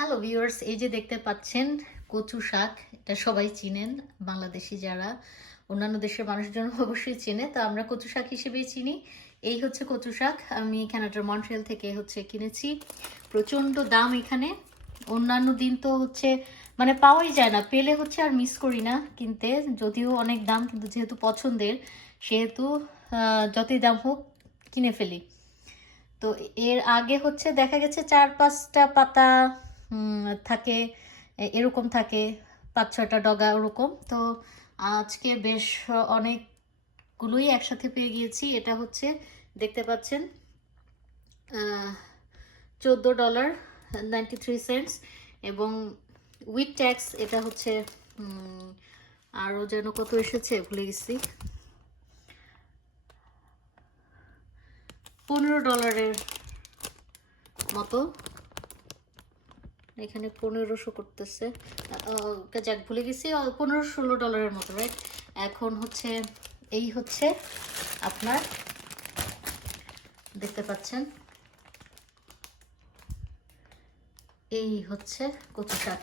Hello viewers, এই যে দেখতে পাচ্ছেন কচু শাক, এটা সবাই চিনেন। বাংলাদেশি যারা অন্যান্য দেশের মানুষজন অবশ্যই চেনে, তো আমরা কচু শাক হিসেবেই চিনি। এই হচ্ছে কচু শাক, আমি কানাডার মন্ট্রিয়াল থেকে কিনেছি। প্রচণ্ড দাম এখানে। অন্যান্য দিন তো মানে পাওয়াই যায় না, পেলে আর মিস করি না কিনতে, যদিও অনেক দাম, কিন্তু যেহেতু পছন্দের সেহেতু যতই দাম হোক কিনে ফেলি। তো এর আগে দেখা গেছে 4-5টা পাতা থাকে, এরকম থাকে, 5-6টা ডগা ওরকম। তো আজকে বেশ অনেকগুলোই একসাথে পেয়ে গিয়েছি। এটা দেখতে পাচ্ছেন $14.93, এবং উইথ ট্যাক্স এটা আরও যেন কত এসেছে ভুলে গেছি, $15 মতো। এখানে 1500 করতেছে, যাক ভুলে গেছি, $15-16 মতো, রাইট। এখন এই আপনার দেখতে পাচ্ছেন, এই কচু শাক।